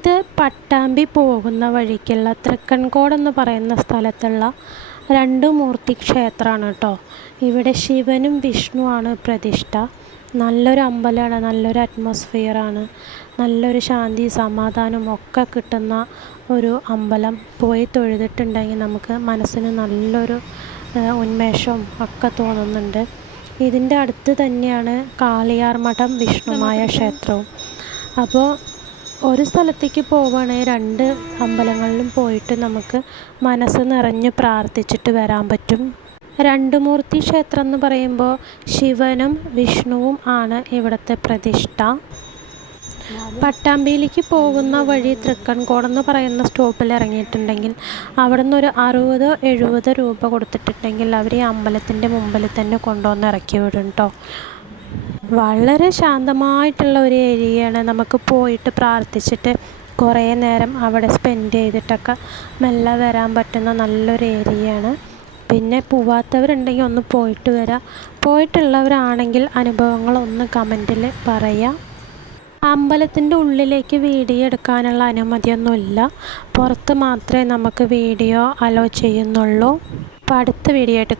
ഇത് പട്ടാമ്പി പോകുന്ന വഴിക്കുള്ള തൃക്കൺകോട് എന്ന് പറയുന്ന സ്ഥലത്തുള്ള രണ്ട് മൂർത്തി ക്ഷേത്രമാണ് കേട്ടോ. ഇവിടെ ശിവനും വിഷ്ണുവാണ് പ്രതിഷ്ഠ. നല്ലൊരു അമ്പലമാണ്, നല്ലൊരു അറ്റ്മോസ്ഫിയറാണ്, നല്ലൊരു ശാന്തി സമാധാനം ഒക്കെ കിട്ടുന്ന ഒരു അമ്പലം. പോയി തൊഴുതിട്ടുണ്ടെങ്കിൽ നമുക്ക് മനസ്സിന് നല്ലൊരു ഉന്മേഷവും ഒക്കെ തോന്നുന്നുണ്ട്. ഇതിൻ്റെ അടുത്ത് തന്നെയാണ് കാളിയാർ മഠം വിഷ്ണുമായ ക്ഷേത്രവും. അപ്പോൾ ഒരു സ്ഥലത്തേക്ക് പോവുകയാണെങ്കിൽ രണ്ട് അമ്പലങ്ങളിലും പോയിട്ട് നമുക്ക് മനസ്സ് നിറഞ്ഞ് പ്രാർത്ഥിച്ചിട്ട് വരാൻ പറ്റും. രണ്ട് മൂർത്തി ക്ഷേത്രം എന്ന് പറയുമ്പോൾ ശിവനും വിഷ്ണുവും ആണ് ഇവിടുത്തെ പ്രതിഷ്ഠ. പട്ടാമ്പിയിലേക്ക് പോകുന്ന വഴി തൃക്കൺകോടെന്ന് പറയുന്ന സ്റ്റോപ്പിൽ ഇറങ്ങിയിട്ടുണ്ടെങ്കിൽ അവിടെ നിന്ന് ഒരു 60-70 രൂപ കൊടുത്തിട്ടുണ്ടെങ്കിൽ അവർ ഈ അമ്പലത്തിൻ്റെ മുമ്പിൽ തന്നെ കൊണ്ടുവന്ന് ഇറക്കി വിടും കേട്ടോ. വളരെ ശാന്തമായിട്ടുള്ള ഒരു ഏരിയയാണ്. നമുക്ക് പോയിട്ട് പ്രാർത്ഥിച്ചിട്ട് കുറേ നേരം അവിടെ സ്പെൻഡ് ചെയ്തിട്ടൊക്കെ മെല്ലെ വരാൻ പറ്റുന്ന നല്ലൊരു ഏരിയയാണ്. പിന്നെ പോവാത്തവരുണ്ടെങ്കിൽ ഒന്ന് പോയിട്ട് വരാം. പോയിട്ടുള്ളവരാണെങ്കിൽ അനുഭവങ്ങളൊന്ന് കമൻറ്റിൽ പറയാം. അമ്പലത്തിൻ്റെ ഉള്ളിലേക്ക് വീഡിയോ എടുക്കാനുള്ള അനുമതിയൊന്നുമില്ല, പുറത്ത് മാത്രമേ നമുക്ക് വീഡിയോ അലോ ചെയ്യുന്നുള്ളൂ. അപ്പോൾ അടുത്ത വീഡിയോ ആയിട്ട്